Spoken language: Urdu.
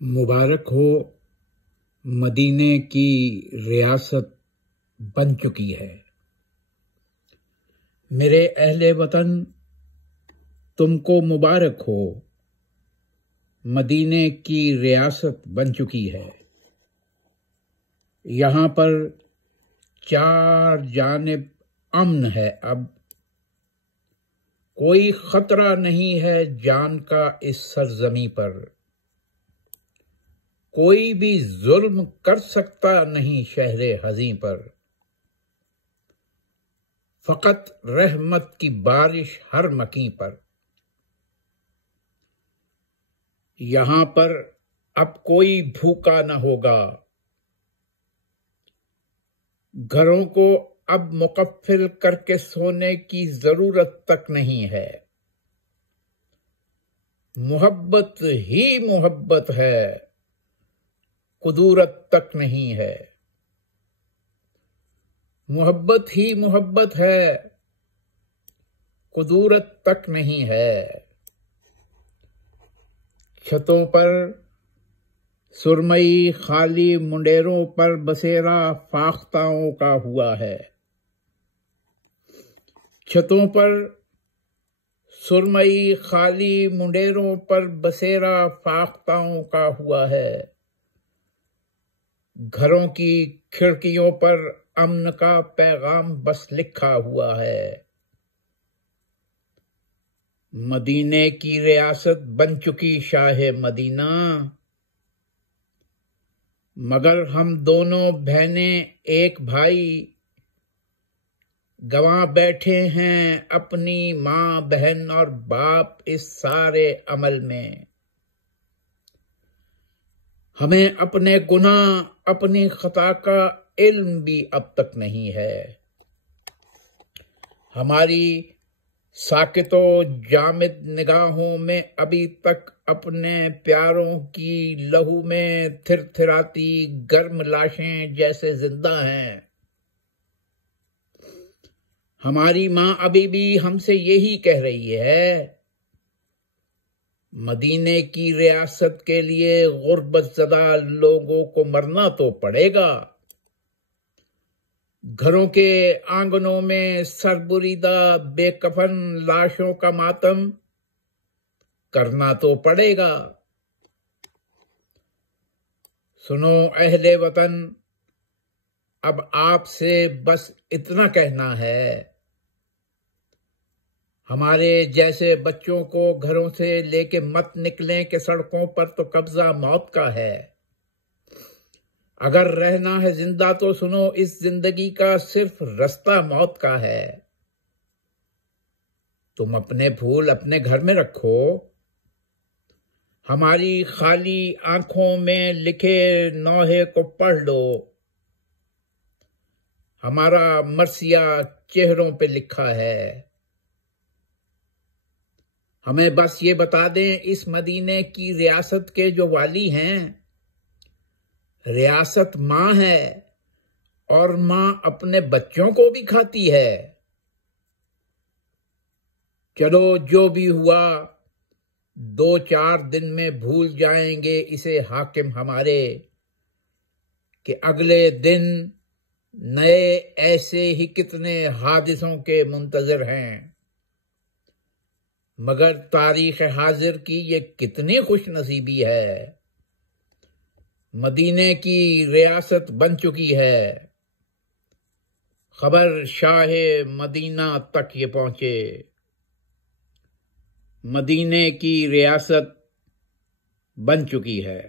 مبارک ہو، مدینے کی ریاست بن چکی ہے۔ میرے اہل وطن، تم کو مبارک ہو، مدینے کی ریاست بن چکی ہے۔ یہاں پر چار جانب امن ہے، اب کوئی خطرہ نہیں ہے جان کا اس سرزمیں پر۔ کوئی بھی ظلم کر سکتا نہیں شہر حزیں پر۔ فقط رحمت کی بارش ہر مکیں پر۔ یہاں پر اب کوئی بھوکا نہ ہوگا، گھروں کو اب مقفل کر کے سونے کی ضرورت تک نہیں ہے۔ محبت ہی محبت ہے، قدورت تک نہیں ہے۔ محبت ہی محبت ہے، قدورت تک نہیں ہے۔ چھتوں پر سرمئی خالی منڈیروں پر بسیرا فاختاؤں کا ہوا ہے۔ چھتوں پر سرمئی خالی منڈیروں پر بسیرا فاختاؤں کا ہوا ہے۔ گھروں کی کھڑکیوں پر امن کا پیغام بس لکھا ہوا ہے۔ مدینے کی ریاست بن چکی شاہ مدینہ، مگر ہم دونوں بہنیں ایک بھائی گنوا بیٹھے ہیں اپنی ماں بہن اور باپ اس سارے عمل میں۔ ہمیں اپنے گناہ اپنی خطا کا علم بھی اب تک نہیں ہے۔ ہماری ساکت و جامد نگاہوں میں ابھی تک اپنے پیاروں کی لہو میں تھر تھراتی گرم لاشیں جیسے زندہ ہیں۔ ہماری ماں ابھی بھی ہم سے یہی کہہ رہی ہے، مدینے کی ریاست کے لیے غربت زدہ لوگوں کو مرنا تو پڑے گا، گھروں کے آنگنوں میں سربریدہ بے کفن لاشوں کا ماتم کرنا تو پڑے گا۔ سنو اہل وطن، اب آپ سے بس اتنا کہنا ہے، ہمارے جیسے بچوں کو گھروں سے لے کے مت نکلیں کہ سڑکوں پر تو قبضہ موت کا ہے۔ اگر رہنا ہے زندہ تو سنو، اس زندگی کا صرف رستہ موت کا ہے۔ تم اپنے پھول اپنے گھر میں رکھو، ہماری خالی آنکھوں میں لکھے نوحے کو پڑھ لو، ہمارا مرثیہ چہروں پہ لکھا ہے۔ ہمیں بس یہ بتا دیں، اس مدینے کی ریاست کے جو والی ہیں، ریاست ماں ہے اور ماں اپنے بچوں کو بھی کھاتی ہے۔ چلو جو بھی ہوا، 2-4 دن میں بھول جائیں گے اسے حاکم ہمارے، کہ اگلے دن نئے ایسے ہی کتنے حادثوں کے منتظر ہیں۔ مگر تاریخ حاضر کی یہ کتنی خوش نصیبی ہے، مدینے کی ریاست بن چکی ہے۔ خبر شاہ مدینہ تک یہ پہنچے، مدینے کی ریاست بن چکی ہے۔